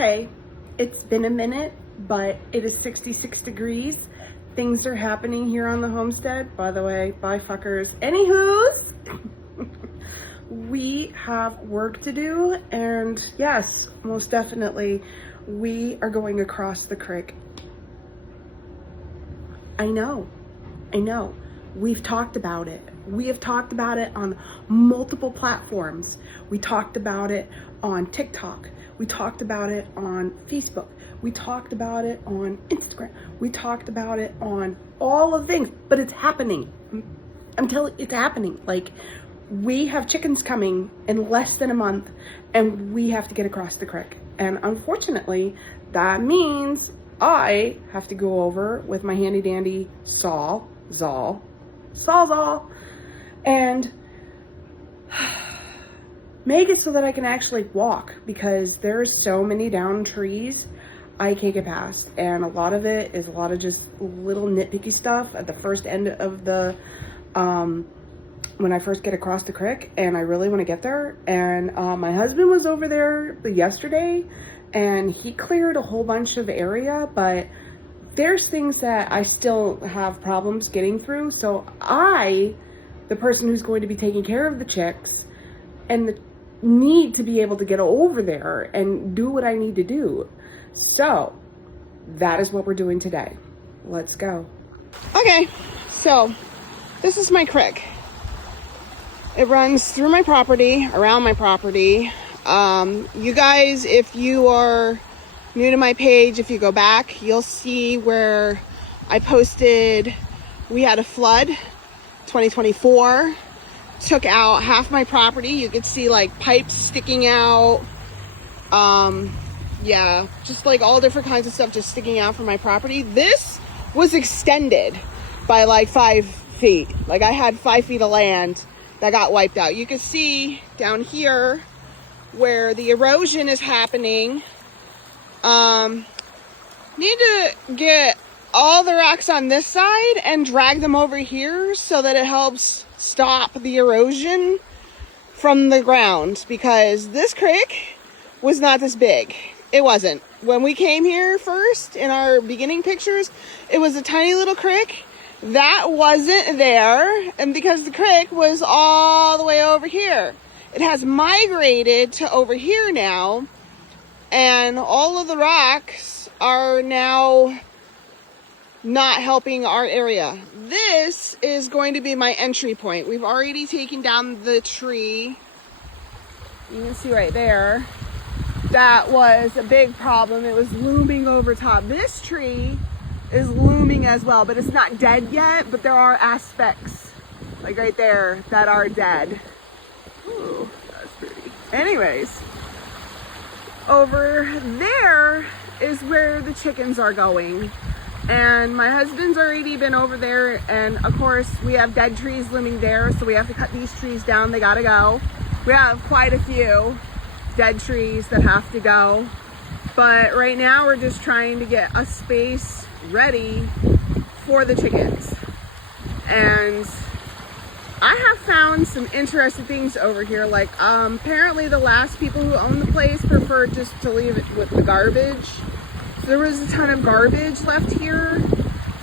Hey, it's been a minute, but it is 66 degrees. Things are happening here on the homestead. By the way, bye fuckers. Anywho's, we have work to do, and yes, most definitely, we are going across the creek. I know. We've talked about it. We have talked about it on multiple platforms. We talked about it on TikTok. We talked about it on Facebook. We talked about it on Instagram. We talked about it on all of things, but it's happening. I'm telling you, it's happening. Like, we have chickens coming in less than a month, and we have to get across the creek. And unfortunately, that means I have to go over with my handy dandy sawzall, and make it so that I can actually walk, because there's so many down trees I can't get past, and a lot of it is a lot of just little nitpicky stuff at the first end of the when I first get across the creek, and I really want to get there. And my husband was over there yesterday, and he cleared a whole bunch of area, but there's things that I still have problems getting through. So I, the person who's going to be taking care of the chicks, and need to be able to get over there and do what I need to do. So that is what we're doing today. Let's go. Okay, so this is my creek. It runs through my property, around my property. You guys, if you are new to my page, if you go back, you'll see where I posted we had a flood 2024, took out half my property. You could see like pipes sticking out, yeah, just like all different kinds of stuff just sticking out from my property. This was extended by like 5 feet. Like, I had 5 feet of land that got wiped out. You can see down here where the erosion is happening. Need to get all the rocks on this side and drag them over here so that it helps stop the erosion from the ground, because this creek was not this big. It wasn't. When we came here first in our beginning pictures, it was a tiny little creek that wasn't there, and because the creek was all the way over here, it has migrated to over here now, and all of the rocks are now not helping our area. This is going to be my entry point. We've already taken down the tree. You can see right there. That was a big problem. It was looming over top. This tree is looming as well, but it's not dead yet, but there are aspects, like right there, that are dead. Ooh, that's pretty. Anyways, over there is where the chickens are going. And my husband's already been over there, and of course we have dead trees looming there, so we have to cut these trees down. They gotta go. We have quite a few dead trees that have to go, but right now we're just trying to get a space ready for the chickens. And I have found some interesting things over here. Like, apparently the last people who owned the place preferred just to leave it with the garbage. So there was a ton of garbage left here,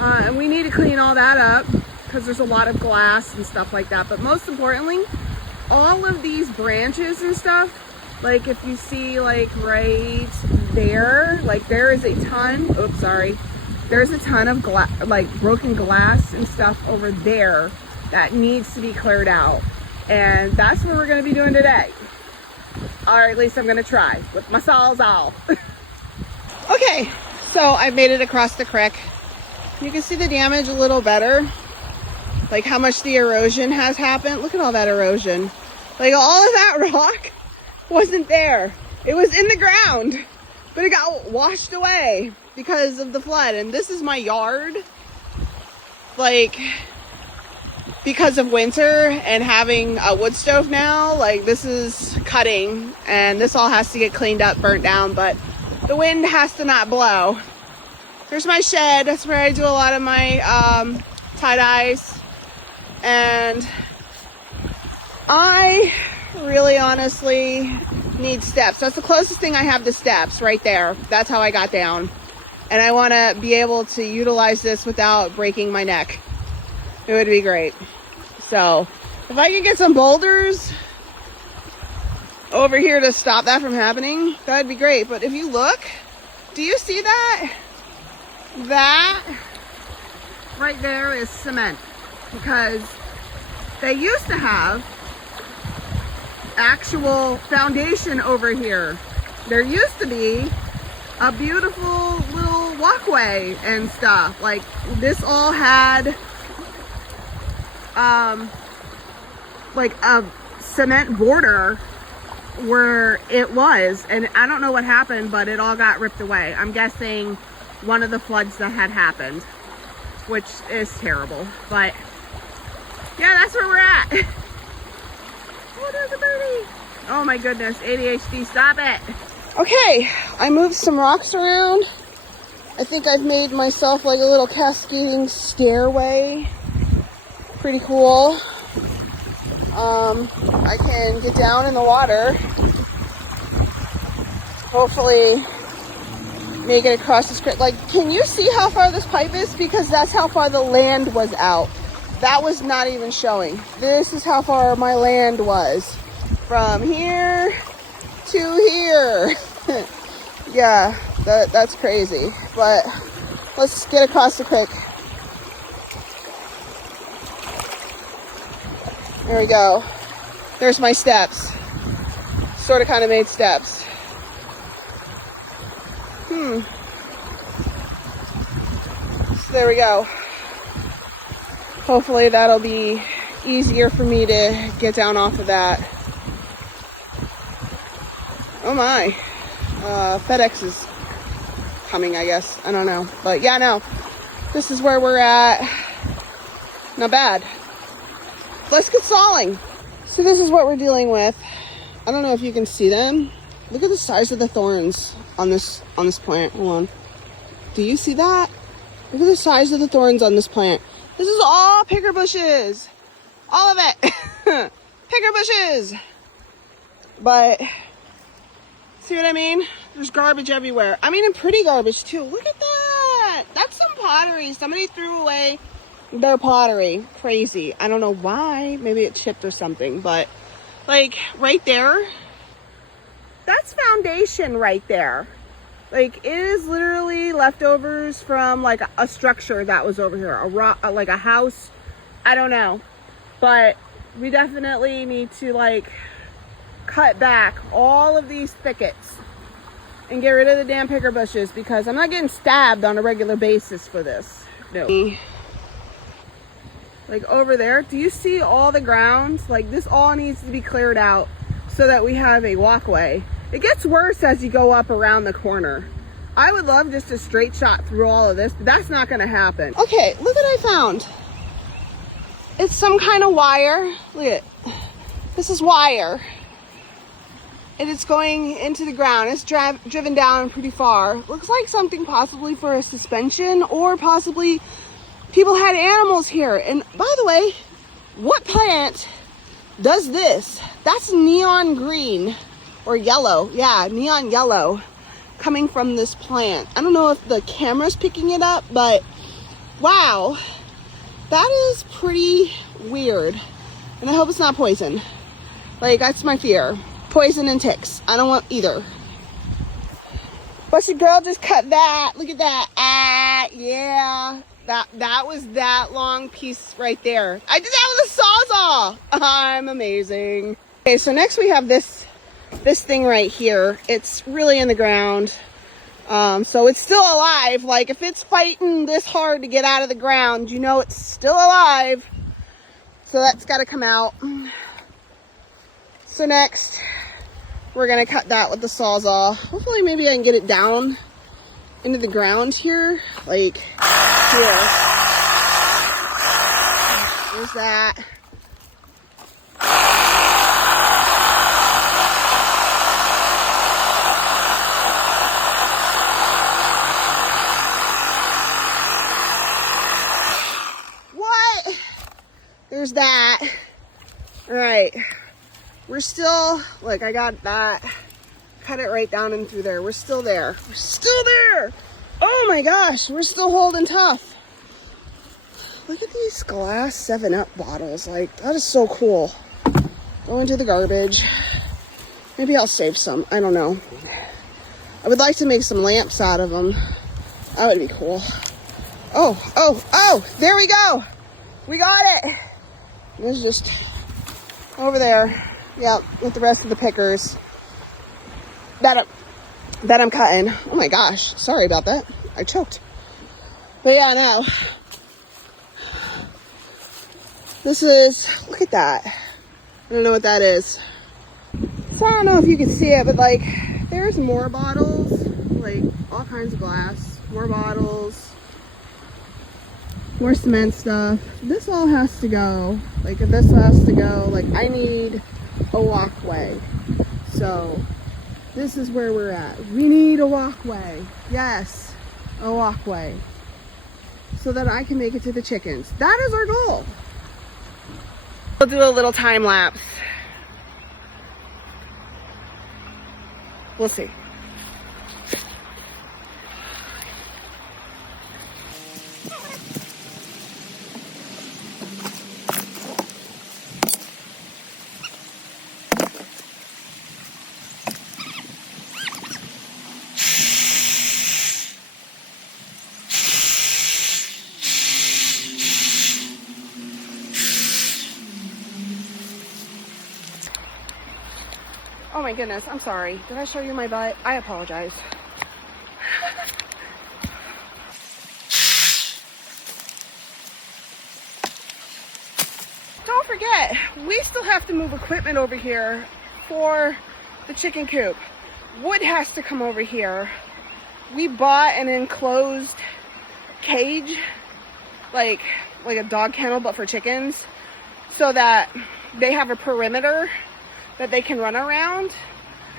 and we need to clean all that up because there's a lot of glass and stuff like that. But most importantly, all of these branches and stuff, like if you see like right there, like there is a ton, oops, sorry. There's a ton of like broken glass and stuff over there that needs to be cleared out. And that's what we're gonna be doing today. Or at least I'm gonna try with my sawzall. Okay, so I've made it across the creek. You can see the damage a little better. Like how much the erosion has happened. Look at all that erosion. Like all of that rock wasn't there. It was in the ground, but it got washed away because of the flood. And this is my yard. Like, because of winter and having a wood stove now, like this is cutting, and this all has to get cleaned up, burnt down, but the wind has to not blow. There's my shed. That's where I do a lot of my tie-dyes. And I really honestly need steps. That's the closest thing I have to steps right there. That's how I got down. And I want to be able to utilize this without breaking my neck. It would be great. So if I could get some boulders over here to stop that from happening, that would be great. But if you look, do you see that? That right there is cement, because they used to have actual foundation over here. There used to be a beautiful little walkway and stuff. Like this all had like a cement border where it was, and I don't know what happened, but it all got ripped away. I'm guessing one of the floods that had happened, which is terrible. But yeah, that's where we're at. Oh, there's a birdie. Oh my goodness, ADHD, stop it. Okay, I moved some rocks around. I think I've made myself like a little cascading stairway. Pretty cool. I can get down in the water. Hopefully make it across this creek. Like, can you see how far this pipe is? Because that's how far the land was out. That was not even showing. This is how far my land was. From here to here. Yeah, that's crazy. But let's get across the creek. There we go. There's my steps. Sort of kind of made steps. So there we go. Hopefully that'll be easier for me to get down off of that. Oh my. FedEx is coming, I guess. I don't know. But yeah, no. This is where we're at. Not bad. Let's get sawing. So this is what we're dealing with. I don't know if you can see them. Look at the size of the thorns on this plant. Hold on. Do you see that? Look at the size of the thorns on this plant. This is all picker bushes. All of it. Picker bushes. But see what I mean? There's garbage everywhere. I mean, and pretty garbage too. Look at that. That's some pottery. Somebody threw away their pottery. Crazy. I don't know why. Maybe it chipped or something. But like right there, that's foundation right there. Like it is literally leftovers from like a structure that was over here. A rock, like a house. I don't know. But we definitely need to like cut back all of these thickets and get rid of the damn picker bushes, because I'm not getting stabbed on a regular basis for this. No. Like over there, do you see all the ground? Like this all needs to be cleared out so that we have a walkway. It gets worse as you go up around the corner. I would love just a straight shot through all of this, but that's not gonna happen. Okay, look what I found. It's some kind of wire. Look at it. This is wire. And it's going into the ground. It's driven down pretty far. Looks like something possibly for a suspension, or possibly people had animals here. And by the way, what plant does this? That's neon green or yellow. Yeah, neon yellow coming from this plant. I don't know if the camera's picking it up, but wow, that is pretty weird. And I hope it's not poison. Like, that's my fear. Poison and ticks. I don't want either. But your girl just cut that. Look at that. Ah, yeah. That was that long piece right there. I did that with a sawzall. I'm amazing. Okay, so next we have this thing right here. It's really in the ground. So it's still alive. Like if it's fighting this hard to get out of the ground, you know it's still alive. So that's got to come out. So next, we're gonna cut that with the sawzall. Hopefully maybe I can get it down into the ground here. Like here. There's that. What? There's that. All right. We're still, look, I got that cut it right down and through there. We're still there. We're still there. Oh my gosh, we're still holding tough. Look at these glass 7-Up bottles. Like, that is so cool. Go into the garbage. Maybe I'll save some. I don't know. I would like to make some lamps out of them. That would be cool. Oh, there we go. We got it. It's just over there. Yeah, with the rest of the pickers that I'm cutting. Oh my gosh, sorry about that. I choked. But yeah, now this is, look at that. I don't know what that is. So I don't know if you can see it, but like there's more bottles, like all kinds of glass, more bottles, more cement stuff. This all has to go. Like if this has to go, like I need a walkway. So this is where we're at. We need a walkway. Yes, a walkway. So that I can make it to the chickens. That is our goal. We'll do a little time lapse. We'll see. Oh my goodness, I'm sorry. Did I show you my butt? I apologize. Don't forget, we still have to move equipment over here for the chicken coop. Wood has to come over here. We bought an enclosed cage, like a dog kennel, but for chickens, so that they have a perimeter that they can run around,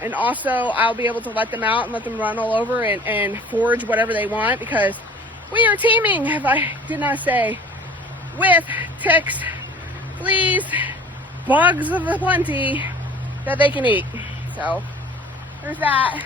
and also I'll be able to let them out and let them run all over and forage whatever they want, because we are teeming, if I did not say, with ticks, fleas, bugs of aplenty that they can eat. So there's that.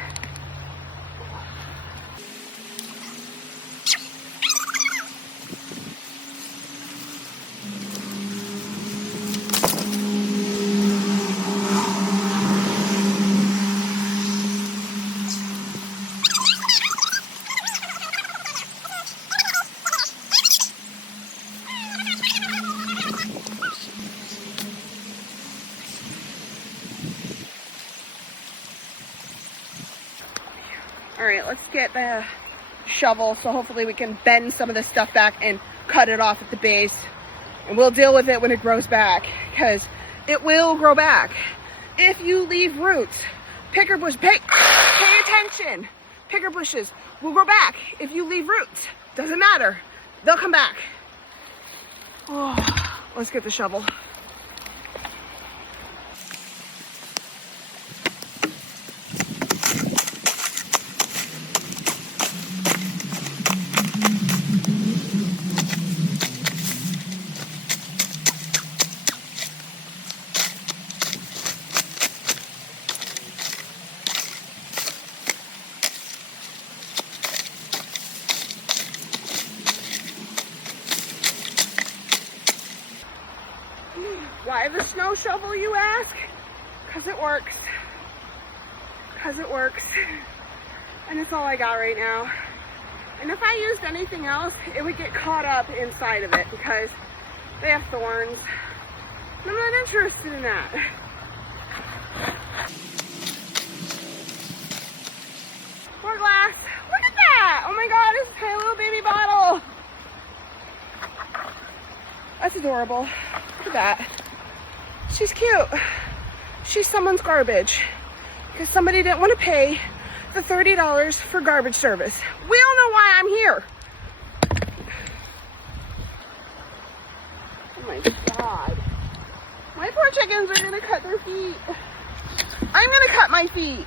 All right, let's get the shovel so hopefully we can bend some of this stuff back and cut it off at the base, and we'll deal with it when it grows back, because it will grow back if you leave roots. Picker bush, pay attention. Picker bushes will grow back if you leave roots. Doesn't matter, they'll come back. Oh, let's get the shovel. Why the snow shovel, you ask? Because it works. Because it works. And it's all I got right now. And if I used anything else, it would get caught up inside of it because they have thorns. And I'm not interested in that. More glass. Look at that! Oh my god, it's a tiny little baby bottle. That's adorable. Look at that. She's cute. She's someone's garbage because somebody didn't want to pay the $30 for garbage service. We all know why I'm here. Oh my god. My poor chickens are gonna cut their feet. I'm gonna cut my feet.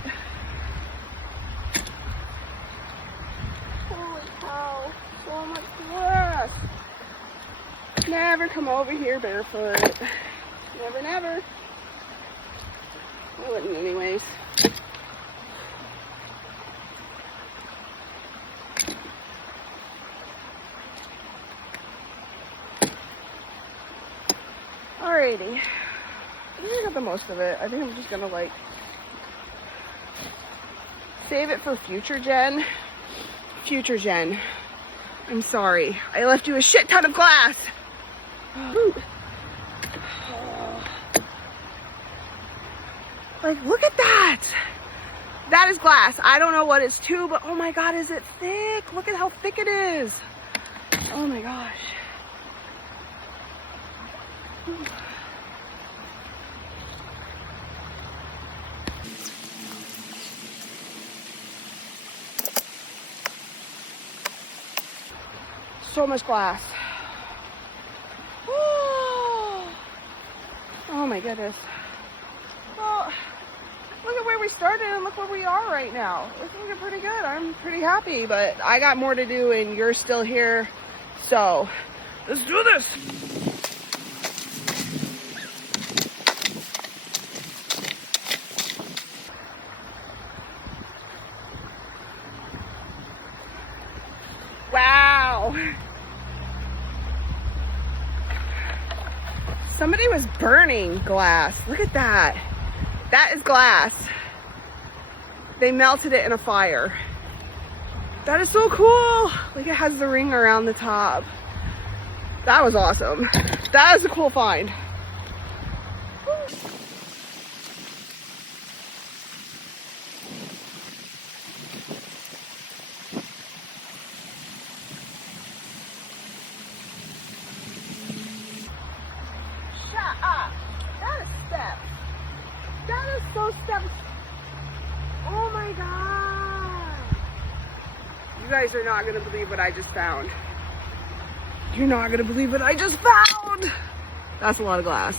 Holy cow. So much grass. Never come over here barefoot. Never, never. I wouldn't anyways. Alrighty. I think I got the most of it. I think I'm just gonna like save it for future gen. Future gen. I'm sorry. I left you a shit ton of glass. Like, look at that. That is glass. I don't know what it's to, but oh my God, is it thick? Look at how thick it is. Oh my gosh. So much glass. Oh my goodness. Well, look at where we started and look where we are right now. It's looking pretty good. I'm pretty happy, but I got more to do and you're still here. So let's do this. Wow. Somebody was burning glass. Look at that. That is glass. They melted it in a fire. That is so cool. Like, it has the ring around the top. That was awesome. That is a cool find. Shut up. That is steps. That is so steps. Oh my God. You guys are not gonna believe what I just found. You're not gonna believe what I just found. That's a lot of glass.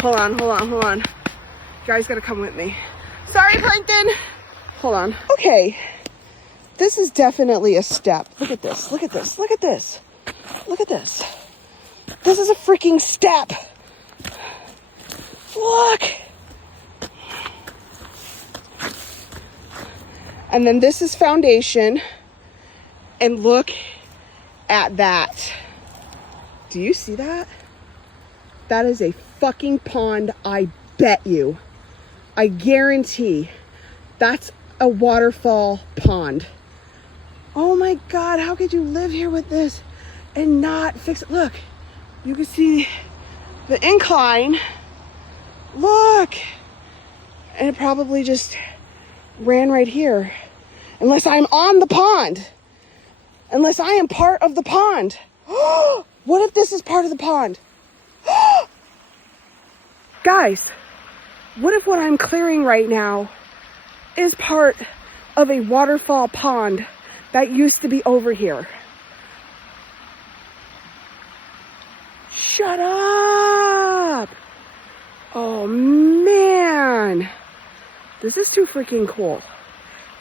Hold on, hold on, hold on. You guys gotta come with me. Sorry, Plankton. Hold on. Okay. This is definitely a step. Look at this, look at this, look at this. Look at this. This is a freaking step. Look. And then this is foundation. And look at that. Do you see that? That is a fucking pond, I bet you. I guarantee that's a waterfall pond. Oh my God, how could you live here with this and not fix it? Look, you can see the incline. Look. And it probably just ran right here. Unless I'm on the pond. Unless I am part of the pond. What if this is part of the pond? Guys, what if what I'm clearing right now is part of a waterfall pond that used to be over here? Shut up! Oh man! This is too freaking cool.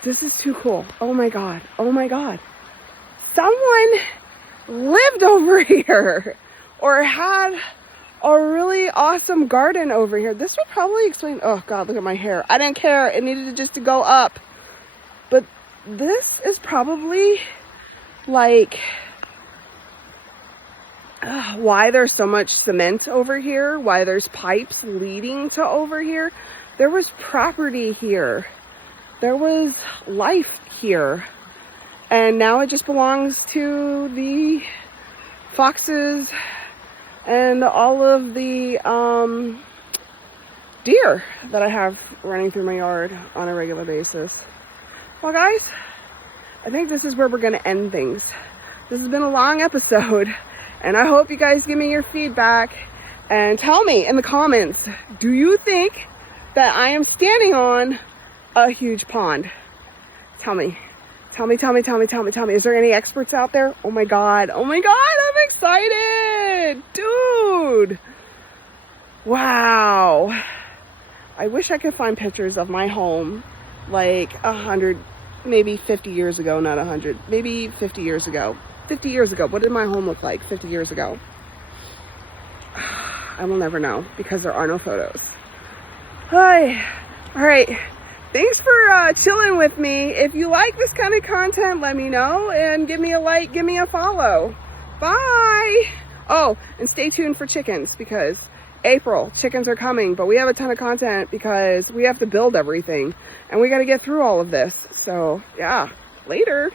This is too cool. Oh my God. Oh my God. Someone lived over here or had a really awesome garden over here. This would probably explain, oh God, look at my hair. I didn't care. It needed just to go up. But this is probably like why there's so much cement over here, why there's pipes leading to over here. There was property here. There was life here. And now it just belongs to the foxes and all of the deer that I have running through my yard on a regular basis. Well, guys, I think this is where we're going to end things. This has been a long episode, and I hope you guys give me your feedback and tell me in the comments, do you think that I am standing on a huge pond? Tell me. Tell me. Is there any experts out there? Oh my God, I'm excited. Dude. Wow. I wish I could find pictures of my home like 100, maybe 50 years ago, not 100, maybe 50 years ago. 50 years ago, what did my home look like 50 years ago? I will never know because there are no photos. Hi. All right. Thanks for chilling with me. If you like this kind of content, let me know and give me a like, give me a follow. Bye. Oh, and stay tuned for chickens because April, chickens are coming, but we have a ton of content because we have to build everything and we got to get through all of this. So yeah, later.